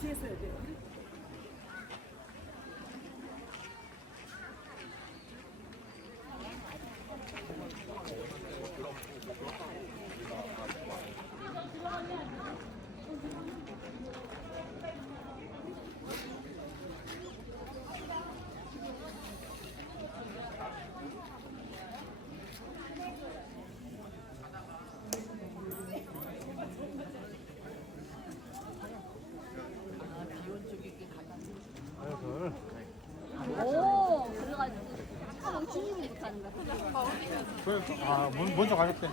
뒤에서 해야 돼요. 오, 그래가지고 한번 진입을 못하는 거야. 아, 먼- 먼저 가겠대.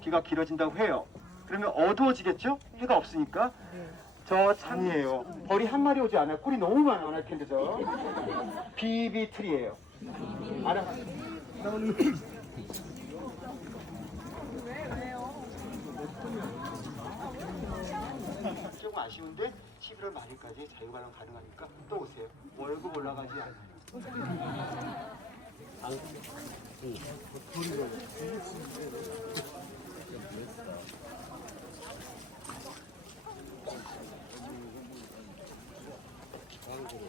비가 길어진다고 해요. 그러면 어두워지겠죠? 해가 없으니까. 저 창이에요. 벌이 한 마리 오지 않아요. 꿀이 너무 많을 텐데 저. 비비트리예요. 알아? 조금 아쉬운데 11월 말일까지 자유관람 가능하니까 또 오세요. 월급 올라가지 않아요. 광고를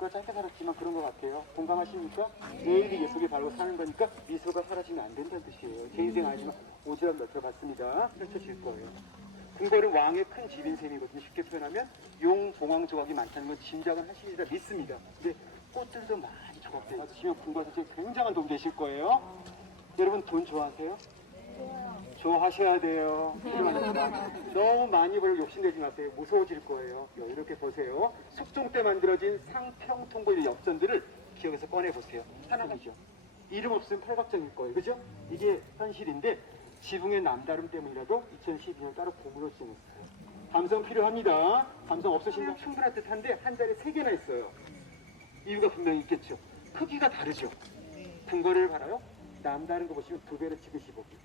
그거 짧게 살았지만 그런 것 같아요. 공감하십니까? 내일이 예속에 바르고 사는 거니까 미소가 사라지면 안 된다는 뜻이에요. 제 인생 아니지만 오지랖 넓혀봤습니다. 펼쳐질 거예요. 궁궐은 왕의 큰 집인 셈이거든요. 쉽게 표현하면 용, 봉황 조각이 많다는 건 짐작은 하시리라 믿습니다. 근데 꽃들도 많이 있으시면 궁궐에서 지금 굉장한 도움 되실 거예요. 여러분 돈 좋아하세요? 좋아하셔야 돼요. 너무 많이 벌고 욕심내지 마세요. 무서워질 거예요. 이렇게 보세요. 숙종 때 만들어진 상평통보의 엽전들을 기억에서 꺼내보세요. 하나가죠. 이름 없으면 팔각정일 거예요. 그죠? 이게 현실인데 지붕의 남다름 때문이라도 2012년 따로 고무로 지냈어요. 감성 필요합니다. 감성 없으신가 충분할 듯한데 한 자리에 세 개나 있어요. 이유가 분명히 있겠죠. 크기가 다르죠. 근거를 봐라요. 남다른 거 보시면 두 배로 찍으시 보기.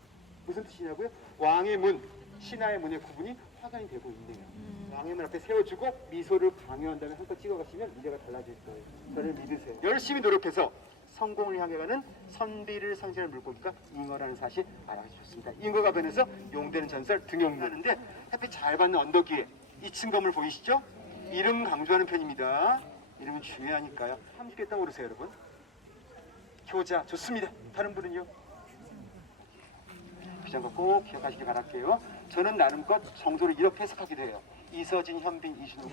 무슨 뜻이냐고요? 왕의 문, 신하의 문의 구분이 확연히 되고 있네요. 왕의 문 앞에 세워주고 미소를 강요한 다음에 한껏 찍어가시면 미래가 달라질 거예요. 저를 믿으세요. 열심히 노력해서 성공을 향해 가는 선비를 상징하는 물고기가 잉어라는 사실 알아주셨습니다. 잉어가 변해서 용되는 전설 등용하는데 햇빛 잘 받는 언덕 위에 이층 건물 보이시죠? 이름 강조하는 편입니다. 이름은 중요하니까요. 30개 떠오르세요, 여러분. 효자 좋습니다. 다른 분은요? 비장 거꼭 기억하시길 바랄게요. 저는 나름껏 정조를 이렇게 해석하기도 해요. 이서진, 현빈, 이준호.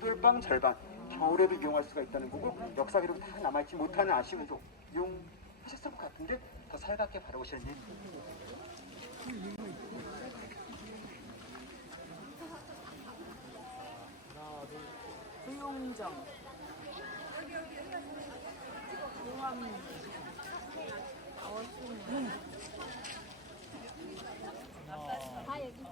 똘빵 절반 겨울에도 이용할 수가 있다는 거고 역사 기록 다 남아있지 못하는 아쉬움도 이용 하셨을 것 같은데 더 살갑게 바라보시는 일 수용정. 용암. 다 여기.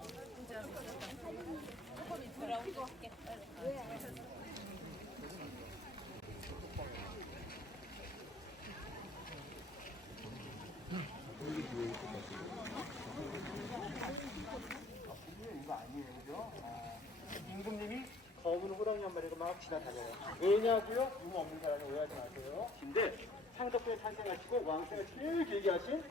이거 아니에요, 그죠? 아, 임금님이 검은 막 지나다녀요. 왜냐고요? 유머 없는 사람이 오해하지 마세요. 근데 상덕분에 탄생하시고 왕세가 제일 길게 하신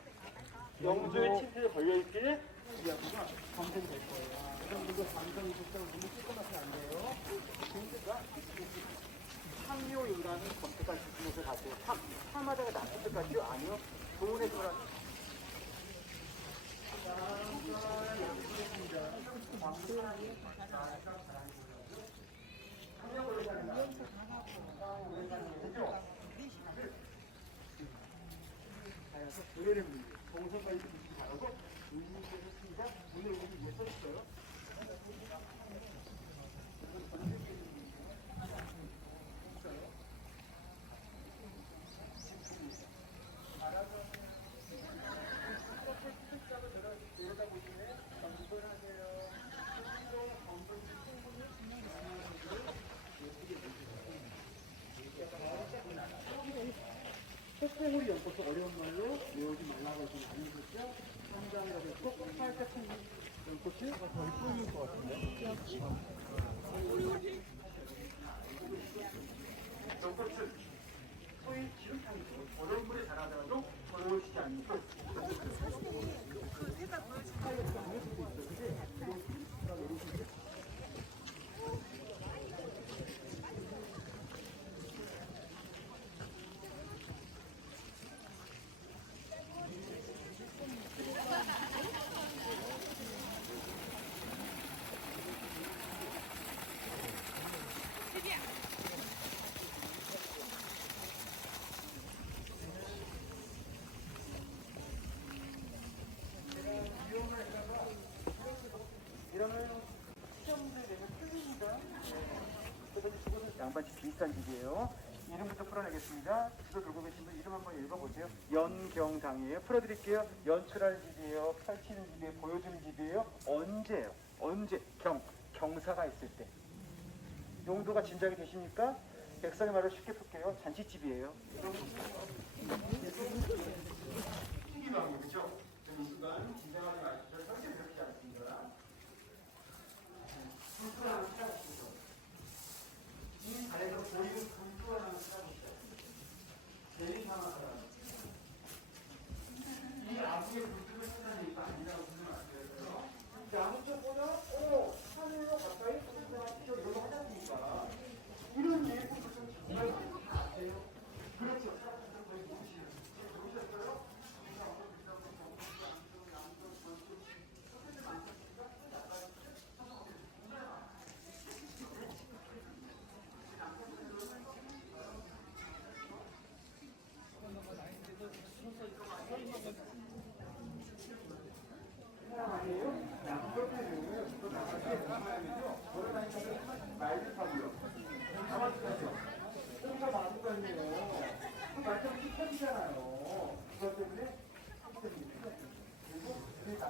영조의 침대에 걸려있기에 이야기가 검색이 될 거예요. 여러분들도 감성이 좋다고 너무 찔끔하시면 안 돼요. 근데가 상묘 인간이 검색할 수 있는 곳을 가세요. 참, 사마다가 나쁠 것 같죠? 아니요. 좋은 애들아. 가서 노래를 부르고 동선까지 부르시기 바라고 문의드렸습니다. 오늘 우리 위해 써주세요. 뽀뽀구리 연꽃을 어려운 말로 외우지 말라고 하시는 아니셨죠? 한장이라고 했고 살짝 친 연꽃이 더 이쁘실 것 같은데 연꽃은 소위 기름탕이죠 어려운 물에 자라더라도 어려우시지 않으니까 이러면 시험들 되면 틀립니다. 그래서 두 분은 양반집 비슷한 집이에요. 이름부터 풀어내겠습니다. 지도 들고 계신 분 이름 한번 읽어보세요. 연경당이에요. 풀어드릴게요. 연출할 집이에요. 펼치는 집이에요. 보여주는 집이에요. 언제요? 언제? 경. 경사가 있을 때. 용도가 짐작이 되십니까? 백성의 말을 쉽게 풀게요. 잔치집이에요. 신기방이 그죠? 이 순간 긴장하지 마시죠. 절대 그렇지 않습니다. 불편함을 찾아보시죠. 이 발에서 보이는 불편함을 찾아보시죠. 제일 상한 사람. 이 아무의 불편을 찾아내는 게 아니라고 생각하세요. 양쪽보다, 오, 하늘로 가까이 불편하시죠. 이런 거 하지 않습니까? 이런 예쁜 것은 정말 아세요? 그렇죠. 사람들은 거의 모르시는. 모르셨어요? 사랑하세요? 양쪽에는 또 나가게 나가면요. 걸어다니면서 말도 타고요. 가만히가죠. 여기가 마구간이에요. 그 말씀이 터지잖아요. 그것 때문에 학생이 그리고 그 나중에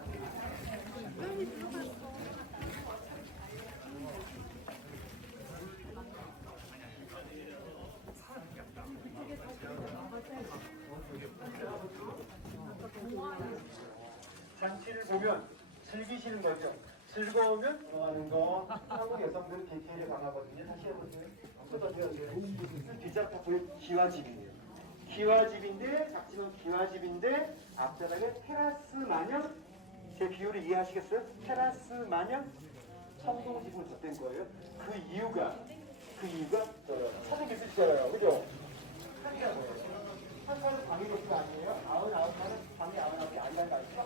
잔치를 보면 즐기시는 거죠. 즐거우면 좋아하는 거. 한국 여성들은 디테일이 강하거든요. 다시 해보세요. 쏟아져요. 비자타포의 기와집이에요. 기와집인데 작지만 기와집인데 앞자락에 테라스 마냥 제 비유를 이해하시겠어요? 테라스 마냥 청동집으로 덧댄 거예요. 그 이유가 그 이유가 사진 있으시잖아요. 그죠? 한이라고 해요. 한 칸은 방이 몇개 아니에요? 아흔 아홉 칸은 방이 아흔 아홉 개 아니란 말이죠?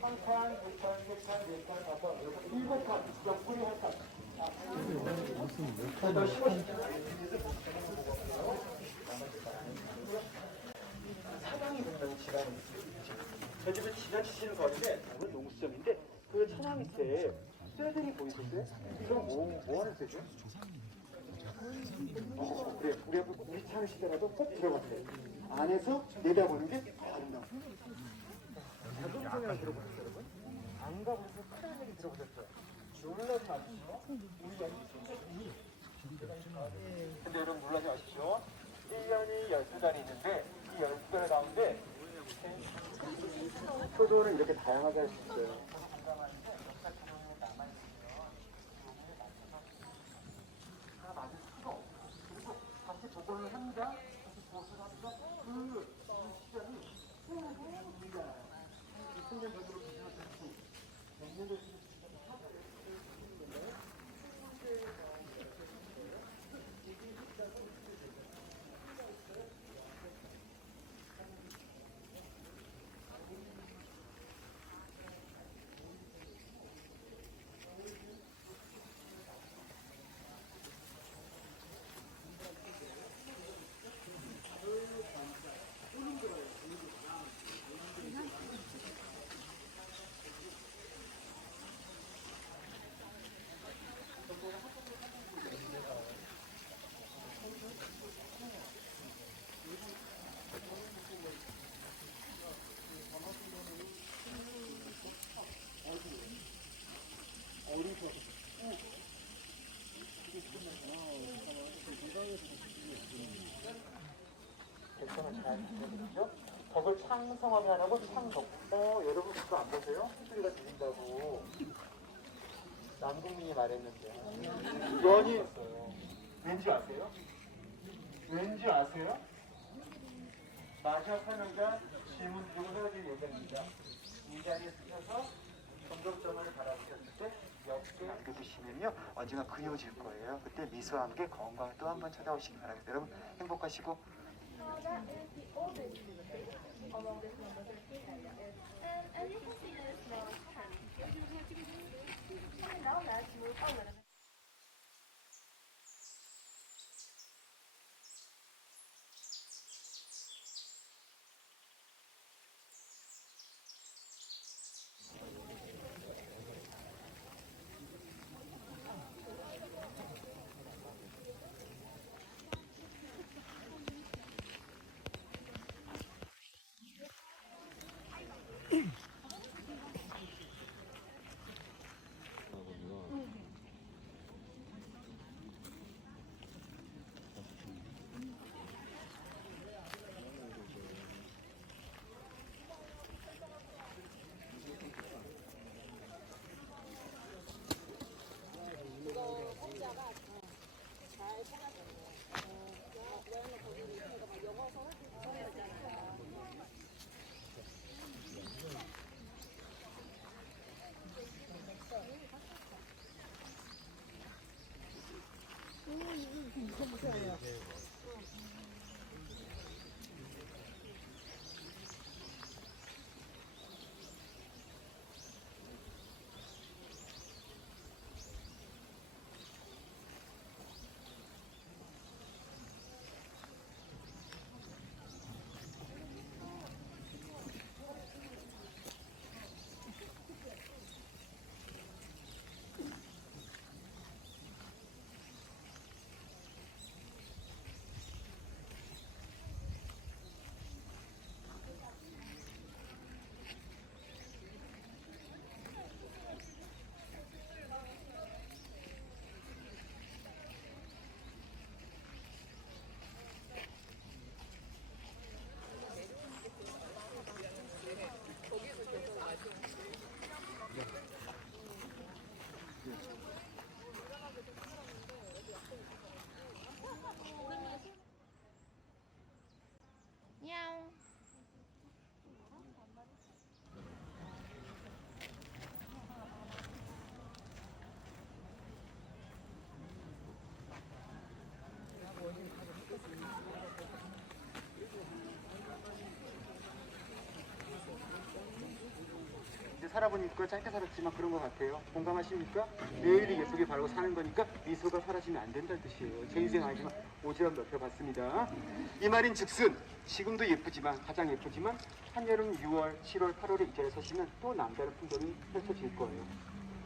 한 칸, 두 칸, 세 칸, 네 칸, 다섯, 여섯, 일곱 칸, 옆구리 한 칸. 아, 너 15, 사방이 분명히 지나는 저 집은 지나치시는 거리인데 그건 농수점인데 그 천막 밑에 쇠들이 보이던데? 그럼 뭐, 뭐 하는 쇠죠? 어, 그래. 우리 앞에 우리 차를 시더라도 꼭 들어가세요. 안에서 내다보는 게 아름다워. 자동차량 들어보셨어요 여러분? 안 가보셔서 큰일 얘기 들어보셨어요? 놀라지 마시죠 우리 연기 근데 여러분 놀라지 마시죠 1년이 12달이 있는데 이 12달 가운데 표도는 이렇게 다양하게 할 수 있어요 하나 맞을 수가 없어요. 그리고 다시 복원을 합 덕을 창성하게 하라고 창덕. 어, 여러분 그거 안 보세요? 소리가 들린다고. 남국민이 말했는데. 연이었어요. 왠지 아세요? 왠지 아세요? 마지막 설명자 질문 드리고 헤어질 예정입니다. 이 자리에 쓰셔서 점점점을 바라보셨을 때 옆에 남겨주시면요 언젠가 그리워질 거예요. 그때 미소와 함께 건강을 또한 번 찾아오시기 바랍니다. 여러분 행복하시고 That is the oldest this number 13 area. And. And now let's move a como que é? 살아보니까 짧게 살았지만 그런 것 같아요. 공감하십니까? 내일이 예속에 바르고 사는 거니까 미소가 사라지면 안 된다는 뜻이에요. 제 인생 아니지만 오지랖 넓혀봤습니다. 이 말인 즉슨 지금도 예쁘지만 가장 예쁘지만 한여름 6월, 7월, 8월에 이 자리에 서시면 또 남다른 풍경이 펼쳐질 거예요.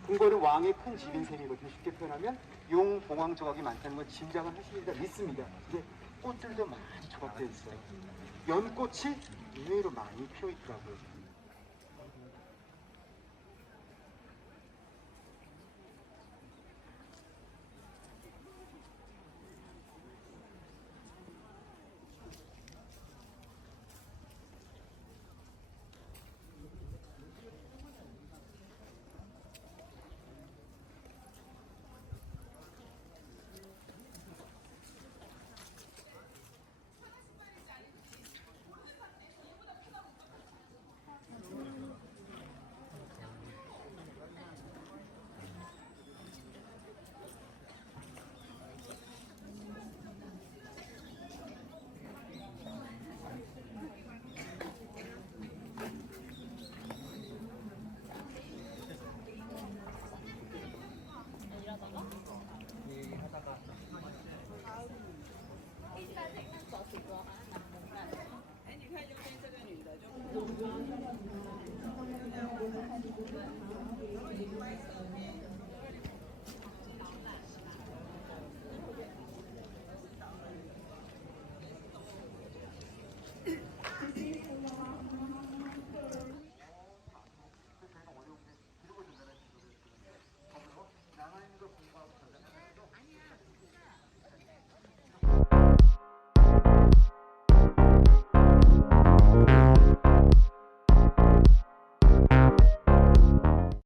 궁궐은 왕의 큰 집인 셈이거든요. 쉽게 표현하면 용, 봉황 조각이 많다는 건 짐작을 하십니다. 믿습니다. 근데 꽃들도 많이 조각되어 있어요. 연꽃이 의외로 많이 피어 있더라고요.